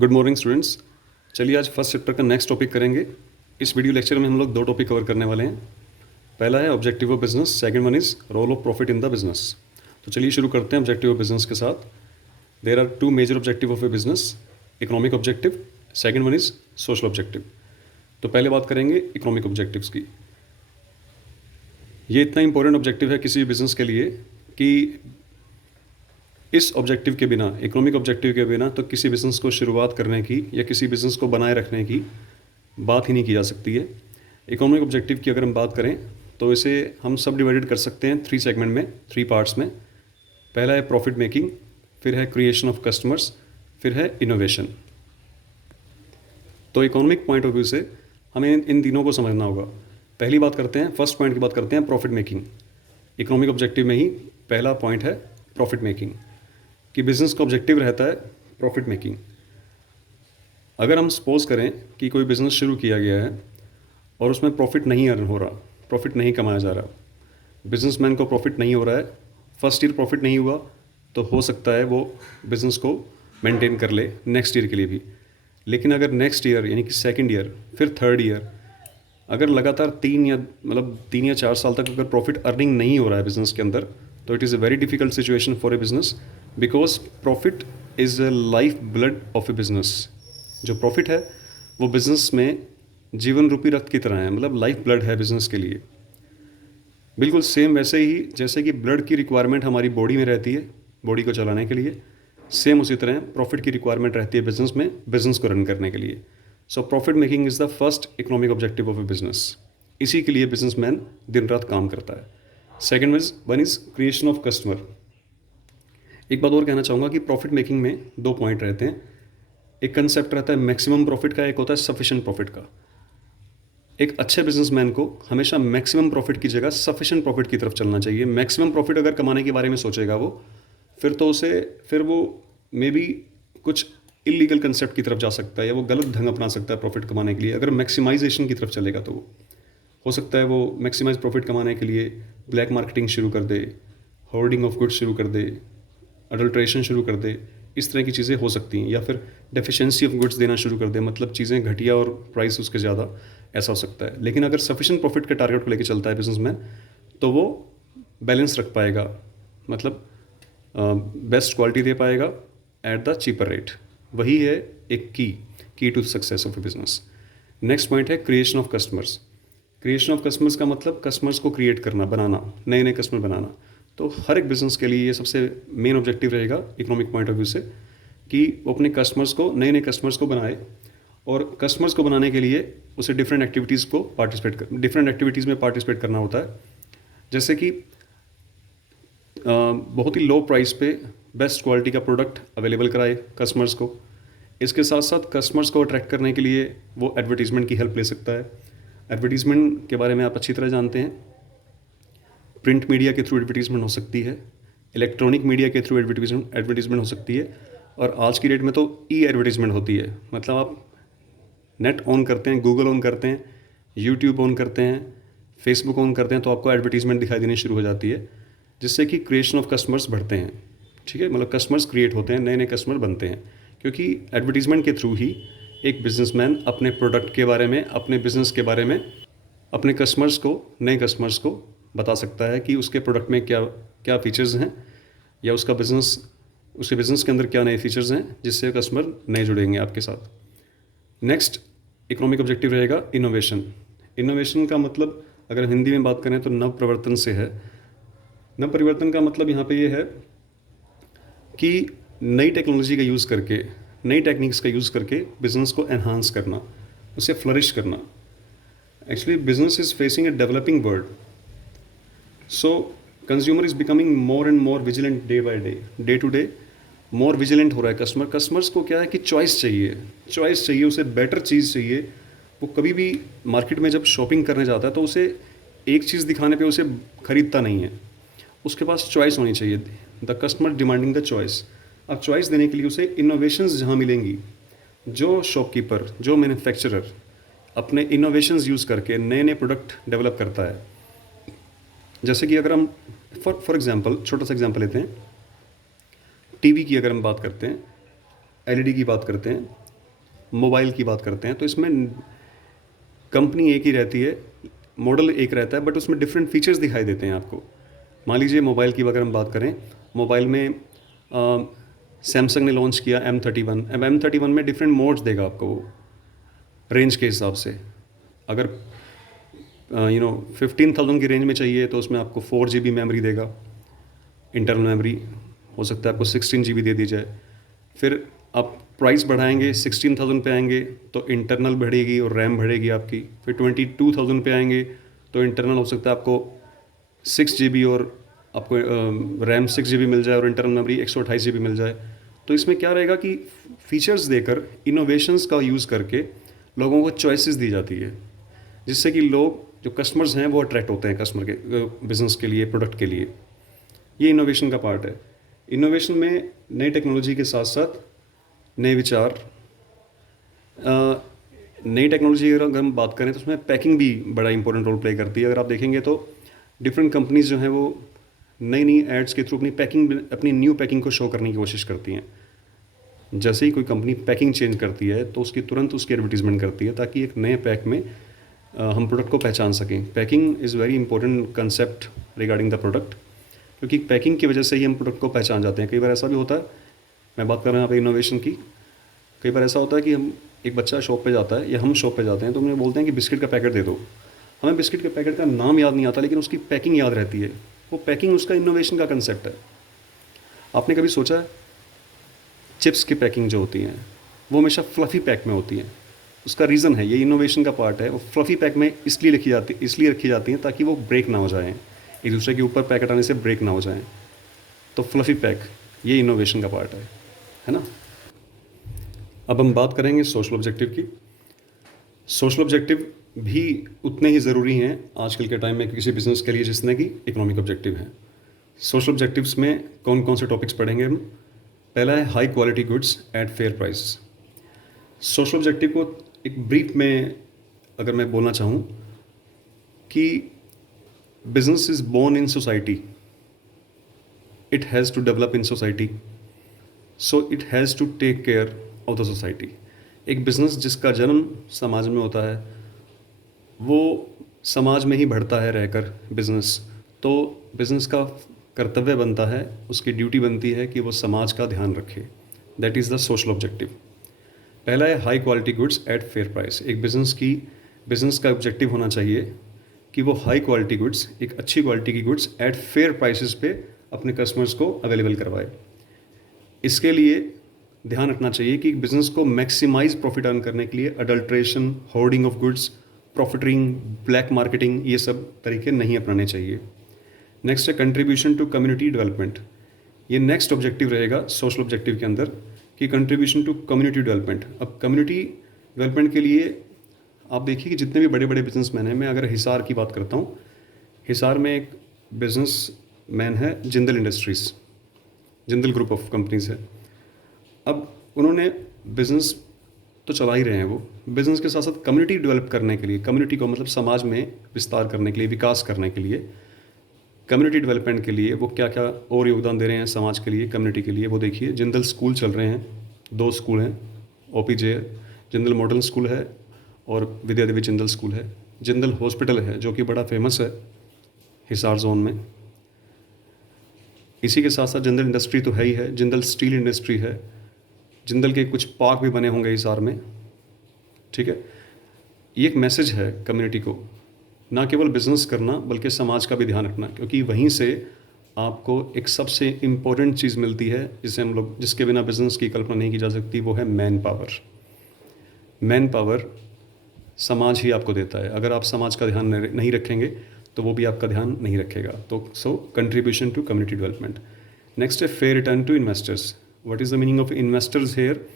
Good morning students. चलिए आज first chapter का नेक्स्ट टॉपिक करेंगे। इस वीडियो लेक्चर में हम लोग दो टॉपिक कवर करने वाले हैं। पहला है objective of business, second one is role of profit in the business. तो चलिए शुरू करते हैं ऑब्जेक्टिव ऑफ बिजनेस के साथ। There are two major objective of a business, economic objective, second one is social objective. तो पहले बात करेंगे इकोनॉमिक ऑब्जेक्टिव्स की। ये इतना इंपॉर्टेंट ऑब्जेक्टिव है किसी भी बिजनेस के लिए कि इस ऑब्जेक्टिव के बिना, इकोनॉमिक ऑब्जेक्टिव के बिना तो किसी बिज़नेस को शुरुआत करने की या किसी बिज़नेस को बनाए रखने की बात ही नहीं की जा सकती है। इकोनॉमिक ऑब्जेक्टिव की अगर हम बात करें तो इसे हम सब डिवाइडेड कर सकते हैं थ्री सेगमेंट में, थ्री पार्ट्स में। पहला है प्रॉफिट मेकिंग, फिर है क्रिएशन ऑफ कस्टमर्स, फिर है इनोवेशन। तो इकोनॉमिक पॉइंट ऑफ व्यू से हमें इन तीनों को समझना होगा। पहली बात करते हैं, फर्स्ट पॉइंट की बात करते हैं प्रॉफिट मेकिंग। इकोनॉमिक ऑब्जेक्टिव में ही पहला पॉइंट है प्रॉफिट मेकिंग, कि बिज़नेस का ऑब्जेक्टिव रहता है प्रॉफिट मेकिंग। अगर हम सपोज करें कि कोई बिज़नेस शुरू किया गया है और उसमें प्रॉफिट नहीं अर्न हो रहा, प्रॉफिट नहीं कमाया जा रहा, बिजनेसमैन को प्रॉफिट नहीं हो रहा है, फर्स्ट ईयर प्रॉफिट नहीं हुआ, तो हो सकता है वो बिज़नेस को मेंटेन कर ले नेक्स्ट ईयर के लिए भी। लेकिन अगर नेक्स्ट ईयर यानी कि सेकेंड ईयर, फिर थर्ड ईयर, अगर लगातार 3 या 4 साल तक अगर प्रॉफिट अर्निंग नहीं हो रहा है बिज़नेस के अंदर, तो it is a very difficult situation for a business, because profit is a life blood of a business. जो प्रॉफिट है वो बिज़नेस में जीवन रूपी रक्त की तरह है, मतलब लाइफ ब्लड है बिज़नेस के लिए। बिल्कुल सेम वैसे ही जैसे कि ब्लड की रिक्वायरमेंट हमारी बॉडी में रहती है बॉडी को चलाने के लिए, सेम उसी तरह प्रॉफिट की रिक्वायरमेंट रहती है बिज़नेस में बिज़नेस को रन करने के लिए। So profit making is the first economic objective of a business. इसी के लिए बिजनेसमैन दिन रात काम करता है। Second one is creation of customer. एक बात और कहना चाहूँगा कि प्रॉफिट मेकिंग में दो पॉइंट रहते हैं। एक कंसेप्ट रहता है मैक्सिमम प्रॉफिट का, एक होता है सफिशिएंट प्रॉफिट का। एक अच्छे बिजनेसमैन को हमेशा मैक्सिमम प्रॉफिट की जगह सफिशिएंट प्रॉफिट की तरफ चलना चाहिए। मैक्सिमम प्रॉफिट अगर कमाने के बारे में सोचेगा वो, फिर वो मे बी कुछ इलीगल कंसेप्ट की तरफ जा सकता है या वो गलत ढंग अपना सकता है प्रॉफिट कमाने के लिए। अगर मैक्सिमाइजेशन की तरफ चलेगा तो वो हो सकता है वो मैक्सिमाइज प्रॉफिट कमाने के लिए ब्लैक मार्केटिंग शुरू कर दे, होर्डिंग ऑफ गुड्स शुरू कर दे, अडल्ट्रेशन शुरू कर दे। इस तरह की चीज़ें हो सकती हैं, या फिर डेफिशिएंसी ऑफ गुड्स देना शुरू कर दे, मतलब चीज़ें घटिया और प्राइस उसके ज़्यादा, ऐसा हो सकता है। लेकिन अगर सफिशिएंट प्रॉफिट के टारगेट को लेकर चलता है बिजनेसमैन, तो वो बैलेंस रख पाएगा, मतलब बेस्ट क्वालिटी दे पाएगा एट द चीपर रेट। वही है एक key to success of a business. Next point है creation of customers. Creation of customers का मतलब कस्टमर्स को क्रिएट करना, बनाना, नए नए कस्टमर बनाना। तो हर एक बिज़नेस के लिए ये सबसे मेन ऑब्जेक्टिव रहेगा इकोनॉमिक पॉइंट ऑफ व्यू से, कि वो अपने कस्टमर्स को, नए नए कस्टमर्स को बनाए। और कस्टमर्स को बनाने के लिए उसे डिफरेंट एक्टिविटीज़ में पार्टिसिपेट करना होता है। जैसे कि बहुत ही लो प्राइस पे बेस्ट क्वालिटी का प्रोडक्ट अवेलेबल कराए कस्टमर्स को। इसके साथ साथ कस्टमर्स को अट्रैक्ट करने के लिए वो एडवर्टीज़मेंट की हेल्प ले सकता है। एडवर्टीज़मेंट के बारे में आप अच्छी तरह जानते हैं। प्रिंट मीडिया के थ्रू एडवर्टीज़मेंट हो सकती है, इलेक्ट्रॉनिक मीडिया के थ्रू एडवर्टीज़मेंट हो सकती है, और आज की डेट में तो ई एडवर्टीज़मेंट होती है। मतलब आप नेट ऑन करते हैं, गूगल ऑन करते हैं, यूट्यूब ऑन करते हैं, फेसबुक ऑन करते हैं, तो आपको एडवर्टीज़मेंट दिखाई देनी शुरू हो जाती है, जिससे कि क्रिएशन ऑफ कस्टमर्स बढ़ते हैं। ठीक है, मतलब कस्टमर्स क्रिएट होते हैं, नए नए कस्टमर बनते हैं, क्योंकि एडवर्टीज़मेंट के थ्रू ही एक बिजनेसमैन अपने प्रोडक्ट के बारे में, अपने बिजनेस के बारे में, अपने कस्टमर्स को, नए कस्टमर्स को बता सकता है कि उसके प्रोडक्ट में क्या क्या फीचर्स हैं, या उसके बिज़नेस के अंदर क्या नए फीचर्स हैं, जिससे कस्टमर नए जुड़ेंगे आपके साथ। नेक्स्ट इकोनॉमिक ऑब्जेक्टिव रहेगा इनोवेशन। इनोवेशन का मतलब अगर हिंदी में बात करें तो नव प्रवर्तन से है। नव परिवर्तन का मतलब यहाँ पे ये है कि नई टेक्नोलॉजी का यूज़ करके, नई टेक्निक्स का यूज़ करके बिज़नेस को एनहांस करना, उसे फ्लरिश करना। Actually business is facing a developing world, so consumer is becoming more and more vigilant day to day more vigilant हो रहा है कस्टमर्स को क्या है कि चॉइस चाहिए, उसे बेटर चीज़ चाहिए। वो कभी भी मार्केट में जब शॉपिंग करने जाता है तो उसे एक चीज़ दिखाने पे उसे खरीदता नहीं है, उसके पास चॉइस होनी चाहिए। The customer demanding the choice. अब चॉइस देने के लिए उसे इनोवेशंस जहाँ मिलेंगी, जो शॉपकीपर, जो मैन्युफैक्चरर अपने इनोवेशंस यूज़ करके नए नए प्रोडक्ट डेवलप करता है। जैसे कि अगर हम फॉर एग्जांपल छोटा सा एग्जांपल लेते हैं, टीवी की अगर हम बात करते हैं, एलईडी की बात करते हैं, मोबाइल की बात करते हैं तो इसमें कंपनी एक ही रहती है, मॉडल एक रहता है, बट उसमें डिफरेंट फीचर्स दिखाई देते हैं आपको। मान लीजिए मोबाइल की अगर हम बात करें, मोबाइल में सैमसंग ने लॉन्च किया M31। अब M31 में डिफरेंट मोड्स देगा आपको वो, रेंज के हिसाब से। अगर 15,000 की रेंज में चाहिए तो उसमें आपको 4 GB मेमोरी देगा, इंटरनल मेमोरी। हो सकता है आपको 16 GB दे दी जाए। फिर आप प्राइस बढ़ाएंगे, 16,000 पे आएंगे तो इंटरनल बढ़ेगी और रैम बढ़ेगी आपकी। फिर 22,000 पे आएंगे तो इंटरनल हो सकता है आपको 6 GB और आपको रैम 6 GB मिल जाए और इंटरनल मेमोरी 128 GB मिल जाए। तो इसमें क्या रहेगा कि फीचर्स देकर, इनोवेशंस का यूज़ करके लोगों को चॉइसेस दी जाती है, जिससे कि लोग जो कस्टमर्स हैं वो अट्रैक्ट होते हैं कस्टमर के बिज़नेस के लिए, प्रोडक्ट के लिए। ये इनोवेशन का पार्ट है। इनोवेशन में नई टेक्नोलॉजी के साथ साथ नए विचार। नई टेक्नोलॉजी अगर हम बात करें तो उसमें पैकिंग भी बड़ा इंपॉर्टेंट रोल प्ले करती है। अगर आप देखेंगे तो डिफरेंट कंपनीज जो हैं वो नई नई एड्स के थ्रू अपनी पैकिंग, अपनी न्यू पैकिंग को शो करने की कोशिश करती हैं। जैसे ही कोई कंपनी पैकिंग चेंज करती है तो उसकी तुरंत उसकी एडवर्टीजमेंट करती है, ताकि एक नए पैक में हम प्रोडक्ट को पहचान सकें। Packing is very important concept regarding the product, क्योंकि पैकिंग की वजह से ही हम प्रोडक्ट को पहचान जाते हैं। कई बार ऐसा भी होता है, मैं बात कर रहा हूँ यहाँ पे इनोवेशन की, कई बार ऐसा होता है कि हम, एक बच्चा शॉप पे जाता है या हम शॉप पे जाते हैं तो उन्हें बोलते हैं कि बिस्किट का पैकेट दे दो। हमें बिस्किट के पैकेट का नाम याद नहीं आता, लेकिन उसकी पैकिंग याद रहती है। वो पैकिंग उसका इनोवेशन का कंसेप्ट है। आपने कभी सोचा है, चिप्स की पैकिंग जो होती हैं वो हमेशा फ्लफ़ी पैक में होती हैं। उसका रीज़न है, ये इनोवेशन का पार्ट है। वो फ्लफ़ी पैक में इसलिए रखी जाती हैं ताकि वो ब्रेक ना हो जाएं, एक दूसरे के ऊपर पैकेट आने से ब्रेक ना हो जाएं। तो फ्लफ़ी पैक, ये इनोवेशन का पार्ट है ना। अब हम बात करेंगे सोशल ऑब्जेक्टिव की। सोशल ऑब्जेक्टिव भी उतने ही ज़रूरी हैं आजकल के टाइम में किसी बिज़नेस के लिए जितने कि इकोनॉमिक ऑब्जेक्टिव हैं। सोशल ऑब्जेक्टिव्स में कौन कौन से टॉपिक्स पढ़ेंगे हम। पहला है high quality goods at fair price. Social objective को एक ब्रीफ में अगर मैं बोलना चाहूँ कि business is born in society, it has to develop in society, so it has to take care of the society. एक बिज़नेस जिसका जन्म समाज में होता है वो समाज में ही बढ़ता है रहकर बिज़नेस। तो बिज़नेस का कर्तव्य बनता है, उसकी ड्यूटी बनती है कि वो समाज का ध्यान रखे। That is the social objective. पहला है high quality goods at fair price. एक बिज़नेस का ऑब्जेक्टिव होना चाहिए कि वो हाई क्वालिटी गुड्स, एक अच्छी क्वालिटी की गुड्स एट फेयर प्राइसेस पे अपने कस्टमर्स को अवेलेबल करवाए। इसके लिए ध्यान रखना चाहिए कि बिज़नेस को मैक्सिमाइज प्रॉफिट अर्न करने के लिए adulteration, hoarding of goods, profiteering, black marketing, ये सब तरीके नहीं अपनाने चाहिए। नेक्स्ट है कंट्रीब्यूशन टू कम्युनिटी डेवलपमेंट। ये नेक्स्ट ऑब्जेक्टिव रहेगा सोशल ऑब्जेक्टिव के अंदर कि कंट्रीब्यूशन टू कम्युनिटी डेवलपमेंट। अब कम्युनिटी डेवलपमेंट के लिए आप देखिए कि जितने भी बड़े बड़े बिजनेसमैन हैं, मैं अगर हिसार की बात करता हूँ, हिसार में एक बिजनेस मैन है Jindal industries, Jindal group of companies है। अब उन्होंने बिज़नेस तो चला ही रहे हैं, वो बिज़नेस के साथ साथ कम्युनिटी डेवलप करने के लिए, कम्युनिटी को मतलब समाज में विस्तार करने के लिए, विकास करने के लिए, कम्युनिटी डेवलपमेंट के लिए वो क्या क्या और योगदान दे रहे हैं समाज के लिए, कम्युनिटी के लिए। वो देखिए, जिंदल स्कूल चल रहे हैं, 2 स्कूल हैं, OPJ जिंदल मॉडर्न स्कूल है और विद्या देवी जिंदल स्कूल है। जिंदल हॉस्पिटल है जो कि बड़ा फेमस है हिसार जोन में। इसी के साथ साथ जिंदल इंडस्ट्री तो है ही है, जिंदल स्टील इंडस्ट्री है, जिंदल के कुछ पार्क भी बने होंगे हिसार में। ठीक है, ये एक मैसेज है कम्युनिटी को, ना केवल बिजनेस करना बल्कि समाज का भी ध्यान रखना, क्योंकि वहीं से आपको एक सबसे इम्पोर्टेंट चीज़ मिलती है जिसे हम लोग, जिसके बिना बिजनेस की कल्पना नहीं की जा सकती, वो है मैन पावर। मैन पावर समाज ही आपको देता है। अगर आप समाज का ध्यान नहीं रखेंगे तो वो भी आपका ध्यान नहीं रखेगा। तो so contribution to community development. Next है fair return to investors. What is the meaning of investors here.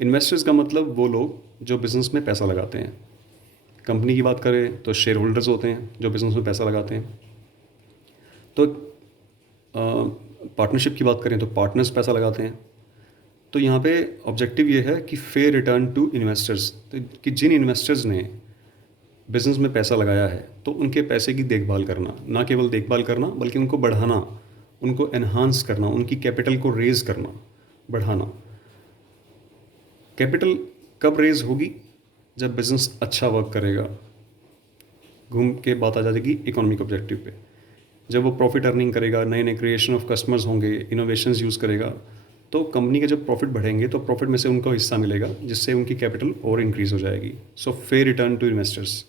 Investors का मतलब वो लोग जो बिज़नेस में पैसा लगाते हैं। कंपनी की बात करें तो शेयर होल्डर्स होते हैं जो बिज़नेस में पैसा लगाते हैं। तो पार्टनरशिप की बात करें तो पार्टनर्स पैसा लगाते हैं। तो यहाँ पे ऑब्जेक्टिव ये है कि फेयर रिटर्न टू इन्वेस्टर्स, तो कि जिन इन्वेस्टर्स ने बिज़नेस में पैसा लगाया है तो उनके पैसे की देखभाल करना, ना केवल देखभाल करना बल्कि उनको बढ़ाना, उनको एनहांस करना, उनकी कैपिटल को रेज़ करना, बढ़ाना। कैपिटल कब रेज होगी? जब बिजनेस अच्छा वर्क करेगा। घूम के बात आ जाएगी इकोनॉमिक ऑब्जेक्टिव पे। जब वो प्रॉफिट अर्निंग करेगा, नए नए क्रिएशन ऑफ कस्टमर्स होंगे, इनोवेशंस यूज़ करेगा, तो कंपनी के जब प्रॉफिट बढ़ेंगे तो प्रॉफिट में से उनको हिस्सा मिलेगा, जिससे उनकी कैपिटल और इंक्रीज हो जाएगी। So fair return to investors.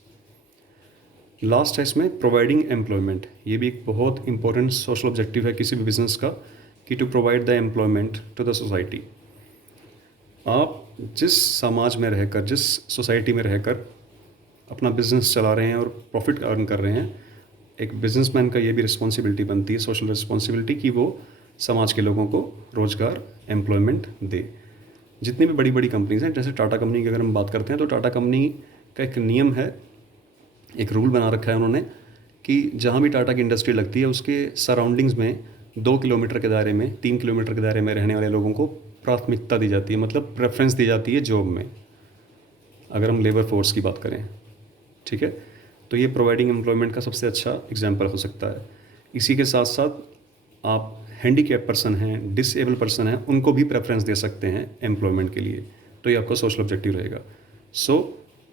Last है इसमें प्रोवाइडिंग एम्प्लॉयमेंट। ये भी एक बहुत इंपॉर्टेंट सोशल ऑब्जेक्टिव है किसी भी बिजनेस का, कि to provide the employment to the society. आप जिस समाज में रहकर, जिस सोसाइटी में रहकर अपना बिजनेस चला रहे हैं और प्रॉफिट अर्न कर रहे हैं, एक बिजनेसमैन का ये भी रिस्पॉन्सिबिलिटी बनती है, सोशल रिस्पॉन्सिबिलिटी, कि वो समाज के लोगों को रोज़गार, एम्प्लॉयमेंट दे। जितनी भी बड़ी बड़ी कंपनीज हैं, जैसे टाटा कंपनी की अगर हम बात करते हैं, तो टाटा कंपनी का एक नियम है, एक रूल बना रखा है उन्होंने, कि जहाँ भी टाटा की इंडस्ट्री लगती है उसके सराउंडिंग्स में 2 किलोमीटर के दायरे में, 3 किलोमीटर के दायरे में रहने वाले लोगों को प्राथमिकता दी जाती है, मतलब प्रेफरेंस दी जाती है जॉब में, अगर हम लेबर फोर्स की बात करें। ठीक है, तो ये प्रोवाइडिंग एम्प्लॉयमेंट का सबसे अच्छा एग्जाम्पल हो सकता है। इसी के साथ साथ आप हैंडीकैप पर्सन हैं, डिसेबल पर्सन हैं, उनको भी प्रेफरेंस दे सकते हैं एम्प्लॉयमेंट के लिए, तो ये आपका सोशल ऑब्जेक्टिव रहेगा। So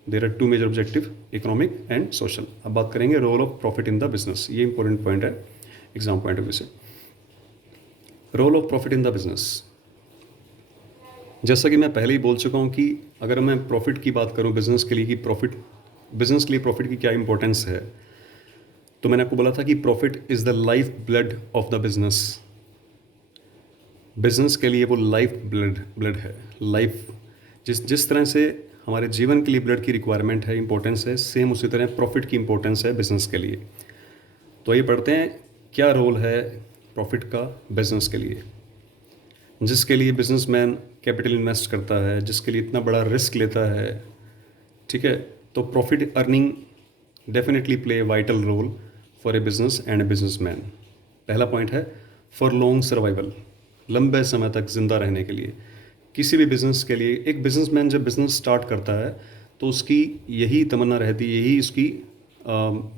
there are 2 major objective, economic and social. अब बात करेंगे role of profit in the business. ये इंपॉर्टेंट पॉइंट है एग्जाम पॉइंट ऑफ व्यू से। Role of profit in the business, जैसा कि मैं पहले ही बोल चुका हूँ कि अगर मैं प्रॉफिट की बात करूँ बिजनेस के लिए, कि प्रॉफिट, बिजनेस के लिए प्रॉफिट की क्या इंपॉर्टेंस है, तो मैंने आपको बोला था कि profit is the life blood of the business. Business के लिए वो लाइफ ब्लड है। लाइफ, जिस तरह से हमारे जीवन के लिए ब्लड की रिक्वायरमेंट है, इंपॉर्टेंस है, सेम उसी तरह प्रॉफिट की इंपॉर्टेंस है बिजनेस के लिए। तो ये पढ़ते हैं क्या रोल है प्रॉफिट का बिजनेस के लिए। जिसके लिए बिजनेसमैन कैपिटल इन्वेस्ट करता है, जिसके लिए इतना बड़ा रिस्क लेता है, ठीक है, तो profit earning definitely play vital role for a business and a businessman. पहला पॉइंट है फॉर लॉन्ग सर्वाइवल, लंबे समय तक जिंदा रहने के लिए। किसी भी बिजनेस के लिए एक बिजनेसमैन जब बिजनेस स्टार्ट करता है तो उसकी यही तमन्ना रहती है, यही उसकी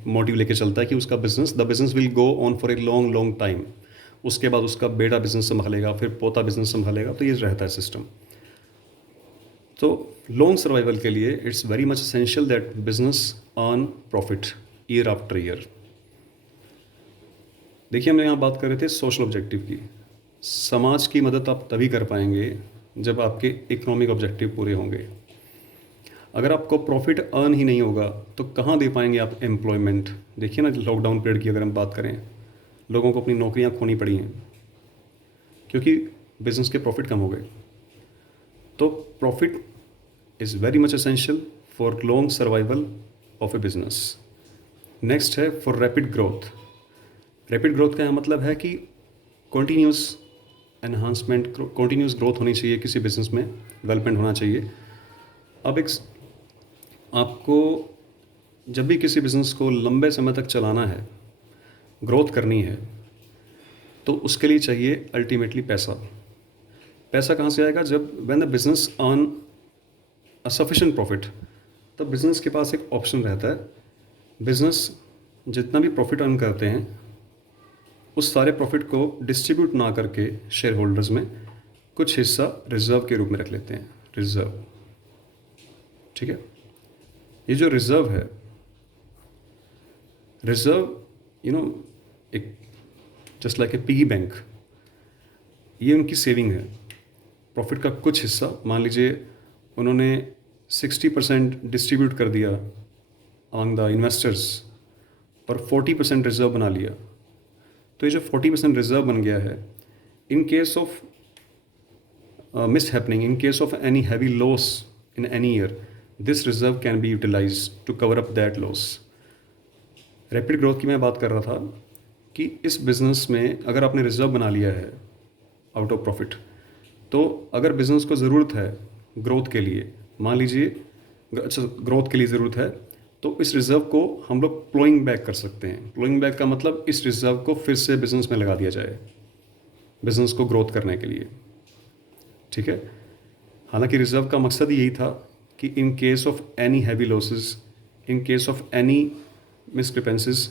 मोटिव लेके चलता है कि उसका business, the business will go on for a long long time. उसके बाद उसका बेटा बिजनेस संभालेगा, फिर पोता बिजनेस संभालेगा, तो ये रहता है सिस्टम। तो लॉन्ग सर्वाइवल के लिए it's very much essential that business earn profit year after year. देखिए, हम यहाँ बात कर रहे थे सोशल ऑब्जेक्टिव की। समाज की मदद आप तभी कर पाएंगे जब आपके इकोनॉमिक ऑब्जेक्टिव पूरे होंगे। अगर आपको प्रॉफिट अर्न ही नहीं होगा तो कहाँ दे पाएंगे आप एम्प्लॉयमेंट? देखिए ना, लॉकडाउन पीरियड की अगर हम बात करें, लोगों को अपनी नौकरियाँ खोनी पड़ी हैं क्योंकि बिजनेस के प्रॉफिट कम हो गए। तो profit is very much essential for long survival of a business. Next है for rapid growth. Rapid growth का मतलब है कि कॉन्टीन्यूस एनहांसमेंट, कॉन्टीन्यूस ग्रोथ होनी चाहिए किसी बिजनेस में, डेवलपमेंट होना चाहिए। अब एक आपको जब भी किसी बिजनेस को लंबे समय तक चलाना है, ग्रोथ करनी है, तो उसके लिए चाहिए अल्टीमेटली पैसा। पैसा कहाँ से आएगा? जब when the business earn a sufficient profit, तब बिजनेस के पास एक ऑप्शन रहता है। बिजनेस जितना भी प्रॉफिट अर्न करते हैं, उस सारे प्रॉफिट को डिस्ट्रीब्यूट ना करके शेयर होल्डर्स में कुछ हिस्सा रिजर्व के रूप में रख लेते हैं। रिजर्व, ठीक है। ये जो रिजर्व है, रिजर्व एक just like a piggy bank, ये उनकी सेविंग है। प्रॉफिट का कुछ हिस्सा, मान लीजिए उन्होंने 60% डिस्ट्रीब्यूट कर दिया अमंग द इन्वेस्टर्स और 40% रिजर्व बना लिया, तो ये जो 40% रिजर्व बन गया है, in case of mishappening, in case of any heavy loss in any year, this reserve can be utilise to cover up that loss. Rapid growth की मैं बात कर रहा था कि इस बिज़नेस में अगर आपने रिजर्व बना लिया है आउट ऑफ प्रॉफिट, तो अगर बिज़नेस को ज़रूरत है ग्रोथ के लिए, मान लीजिए अच्छा ग्रोथ के लिए ज़रूरत है, तो इस रिज़र्व को हम लोग प्लोइंग बैक कर सकते हैं। प्लोइंग बैक का मतलब इस रिज़र्व को फिर से बिज़नेस में लगा दिया जाए, बिज़नेस को ग्रोथ करने के लिए, ठीक है। हालांकि रिज़र्व का मकसद यही था कि in case of any heavy losses, in case of any discrepancies,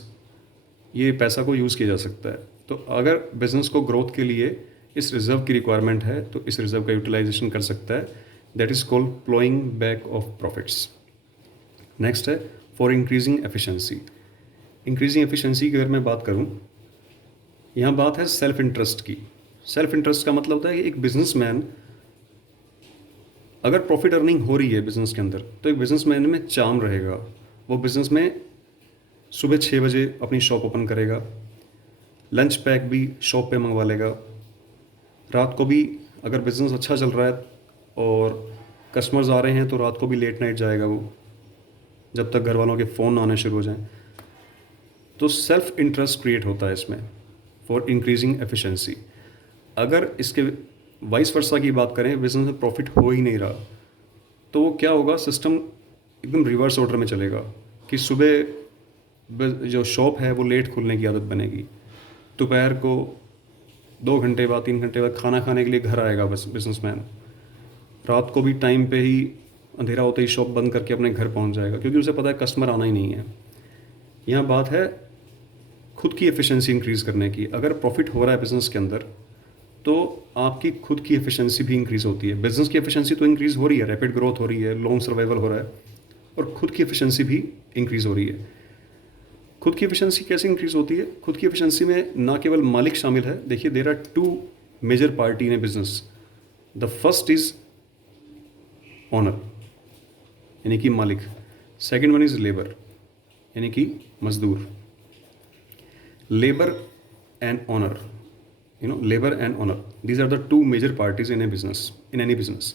ये पैसा को यूज़ किया जा सकता है। तो अगर बिज़नेस को ग्रोथ के लिए इस रिज़र्व की रिक्वायरमेंट है तो इस रिज़र्व का यूटिलाइजेशन कर सकता है, that is called ploughing back of profits. Next है for increasing efficiency. Increasing efficiency की अगर मैं बात करूं, यहाँ बात है सेल्फ इंटरेस्ट की। सेल्फ इंटरेस्ट का मतलब होता है कि एक बिजनेसमैन, अगर प्रॉफिट अर्निंग हो रही है बिजनेस के अंदर, तो एक बिजनेसमैन में चार्म रहेगा। वो बिजनेस में सुबह 6 बजे अपनी शॉप ओपन करेगा, लंच पैक भी शॉप पे मंगवा लेगा, रात को भी अगर बिज़नेस अच्छा चल रहा है और कस्टमर्स आ रहे हैं तो रात को भी लेट नाइट जाएगा वो, जब तक घर वालों के फ़ोन आने शुरू हो जाएं। तो सेल्फ इंटरेस्ट क्रिएट होता है इसमें फॉर इंक्रीजिंग एफिशिएंसी। अगर इसके वाइस वर्सा की बात करें, बिजनेस में प्रॉफिट हो ही नहीं रहा, तो वो क्या होगा, सिस्टम एकदम रिवर्स ऑर्डर में चलेगा कि सुबह जो शॉप है वो लेट खुलने की आदत बनेगी, दोपहर को 2 घंटे बाद 3 घंटे बाद खाना खाने के लिए घर आएगा बस बिजनेसमैन, रात को भी टाइम पे ही अंधेरा होते ही शॉप बंद करके अपने घर पहुंच जाएगा, क्योंकि उसे पता है कस्टमर आना ही नहीं है। यहाँ बात है खुद की एफिशिएंसी इंक्रीज़ करने की। अगर प्रॉफिट हो रहा है बिज़नेस के अंदर, तो आपकी खुद की एफिशिएंसी भी इंक्रीज़ होती है। बिज़नेस की एफिशिएंसी तो इंक्रीज़ हो रही है, रैपिड ग्रोथ हो रही है, लॉन्ग सर्वाइवल हो रहा है, और खुद की एफिशिएंसी भी इंक्रीज़ हो रही है। खुद की एफिशिएंसी कैसे इंक्रीज़ होती है? खुद की एफिशिएंसी में ना केवल मालिक शामिल है। देखिए, there are 2 major party in a business. The first is owner, यानी कि मालिक। सेकेंड वन इज़ लेबर, यानी कि मजदूर। Labour and owner, labour and owner, these are the 2 major parties in a business, in any business.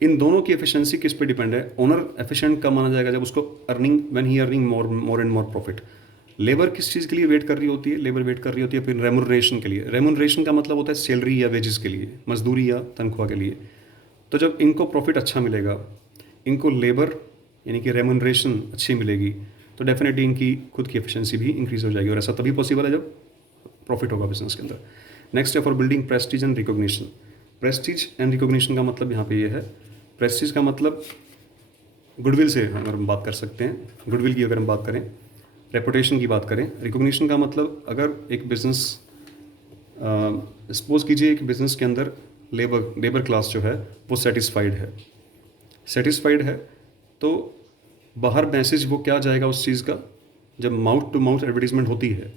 इन दोनों की efficiency किस पे डिपेंड है? ओनर एफिशिएंट कब माना जाएगा? जब उसको earning, when he earning more and more profit. Labour किस चीज़ के लिए वेट कर रही होती है? लेबर वेट कर रही होती है फिर रेमुनरेशन के लिए। रेमुनरेशन का मतलब होता है सैलरी या वेजेस के लिए, मजदूरी या तनख्वाह के लिए। तो जब इनको प्रॉफिट अच्छा मिलेगा, इनको लेबर यानी कि रेमुनरेशन अच्छी मिलेगी, तो डेफिनेटली इनकी खुद की एफिशिएंसी भी इंक्रीज़ हो जाएगी, और ऐसा तभी पॉसिबल है जब प्रॉफिट होगा बिजनेस के अंदर। नेक्स्ट है for building Prestige and recognition. Prestige and recognition का मतलब यहाँ पे ये है, प्रेस्टीज का मतलब गुडविल से अगर हम बात कर सकते हैं, गुडविल की अगर हम बात करें, रेपुटेशन की बात करें। रिकॉग्निशन का मतलब अगर एक बिज़नेस, सपोज कीजिए एक बिज़नेस के अंदर लेबर क्लास जो है वो सेटिस्फाइड है, तो बाहर मैसेज वो क्या जाएगा उस चीज़ का? जब माउथ टू माउथ एडवर्टीजमेंट होती है,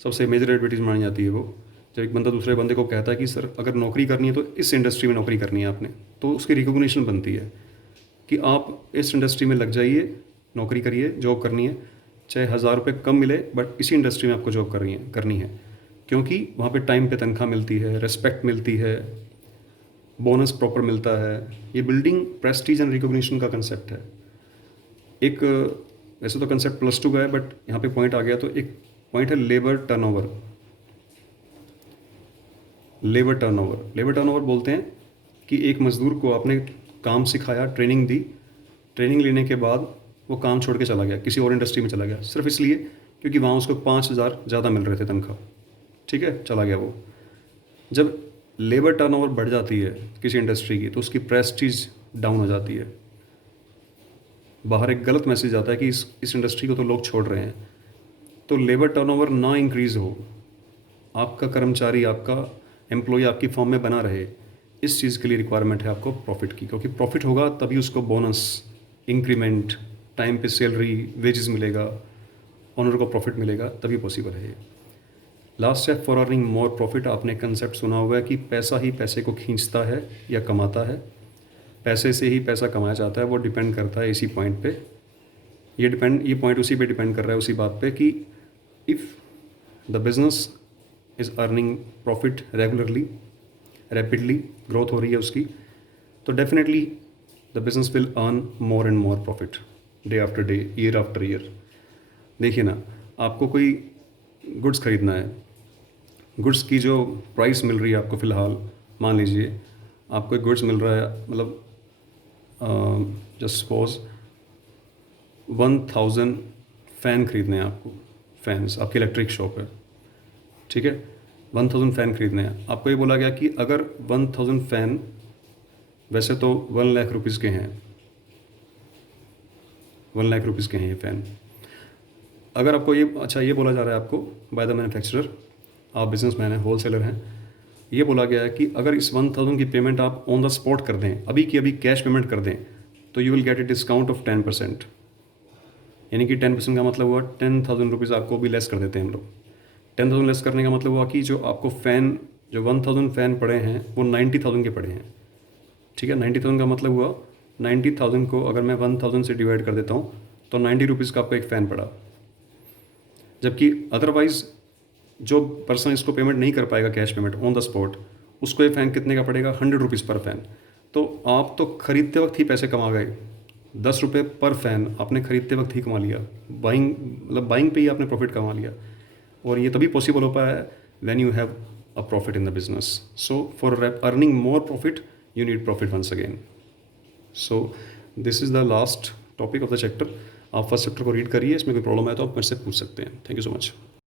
सबसे मेजर एडवर्टीजमेंट मानी जाती है वो, जब एक बंदा दूसरे बंदे को कहता है कि सर अगर नौकरी करनी है तो इस इंडस्ट्री में नौकरी करनी है आपने, तो उसकी रिकॉग्निशन बनती है कि आप इस इंडस्ट्री में लग जाइए, नौकरी करिए, जॉब करनी है, चाहे 1000 रुपये कम मिले, बट इसी इंडस्ट्री में आपको जॉब करनी है, क्योंकि वहाँ पे टाइम पे तनख्वाह मिलती है, रेस्पेक्ट मिलती है, बोनस प्रॉपर मिलता है। ये बिल्डिंग प्रेस्टीज एंड रिकॉग्निशन का कंसेप्ट है। एक वैसे तो कंसेप्ट +2 का है, बट यहाँ पे पॉइंट आ गया, तो एक पॉइंट है लेबर टर्नओवर। लेबर टर्नओवर बोलते हैं कि एक मज़दूर को आपने काम सिखाया, ट्रेनिंग दी, ट्रेनिंग लेने के बाद वो काम छोड़ के चला गया, किसी और इंडस्ट्री में चला गया, सिर्फ इसलिए क्योंकि वहाँ उसको 5000 ज़्यादा मिल रहे थे तनख्वाह, ठीक है, चला गया वो। जब लेबर टर्नओवर बढ़ जाती है किसी इंडस्ट्री की, तो उसकी प्रेस्टीज डाउन हो जाती है। बाहर एक गलत मैसेज आता है कि इस इंडस्ट्री को तो लोग छोड़ रहे हैं। तो लेबर टर्नओवर ना इंक्रीज़ हो, आपका कर्मचारी, आपका एम्प्लॉय आपकी फॉर्म में बना रहे, इस चीज़ के लिए रिक्वायरमेंट है आपको प्रॉफिट की, क्योंकि प्रॉफिट होगा तभी उसको बोनस, इंक्रीमेंट, टाइम पे सैलरी, वेजेस मिलेगा, ऑनर को प्रॉफिट मिलेगा, तभी पॉसिबल है ये। लास्ट है फॉर अर्निंग मोर प्रॉफिट। आपने कंसेप्ट सुना हुआ है कि पैसा ही पैसे को खींचता है या कमाता है, पैसे से ही पैसा कमाया जाता है, वो डिपेंड करता है इसी पॉइंट पे। ये पॉइंट उसी पे डिपेंड कर रहा है, उसी बात पे कि if the business is earning profit regularly, rapidly growth हो रही है उसकी, तो definitely the business will earn more and more profit day after day, year after year. देखिए ना, आपको कोई गुड्स खरीदना है, गुड्स की जो प्राइस मिल रही है आपको फ़िलहाल, मान लीजिए आपको एक गुड्स मिल रहा है, मतलब जस्ट सपोज 1000 फ़ैन खरीदने हैं आपको, फ़ैन्स, आपकी इलेक्ट्रिक शॉप है, ठीक है, 1000 फ़ैन खरीदने हैं। आपको ये बोला गया कि अगर 1000 फ़ैन, वैसे तो 1 लाख रुपीज़ के हैं, 1 लाख रुपीज़ के हैं ये फ़ैन। अगर आपको ये, अच्छा, ये बोला जा रहा है आपको बाय द मैन्युफैक्चरर, आप बिजनेसमैन हैं, होलसेलर हैं, ये बोला गया है कि अगर इस 1000 की पेमेंट आप ऑन द स्पॉट कर दें, अभी की अभी कैश पेमेंट कर दें, तो you will get a discount of 10%। यानी कि 10% का मतलब हुआ 10,000 रुपीज़ आपको भी लेस कर देते हैं हम लोग। 10,000 लेस करने का मतलब हुआ कि जो आपको फ़ैन, जो 1000 फ़ैन पड़े हैं वो 90,000 के पड़े हैं। ठीक है, 90,000 का मतलब हुआ 90,000 को अगर मैं 1000 से डिवाइड कर देता हूँ तो 90 रुपीज़ का आपको एक फ़ैन पड़ा। जबकि अदरवाइज़ जो पर्सन इसको पेमेंट नहीं कर पाएगा cash payment on the spot, उसको ये फ़ैन कितने का पड़ेगा, 100 रुपीज़ पर फ़ैन। तो आप तो ख़रीदते वक्त ही पैसे कमा गए, 10 रुपये पर फ़ैन आपने ख़रीदते वक्त ही कमा लिया। बाइंग मतलब बाइंग पे ही आपने प्रॉफिट कमा लिया। और ये तभी पॉसिबल हो पाया है when you have a profit in the business. So for earning more profit you need profit once again. So this is the last topic of the chapter. आप फर्स्ट चैप्टर को रीड करिए, इसमें कोई problem है तो आप मुझसे पूछ सकते हैं। Thank you so much.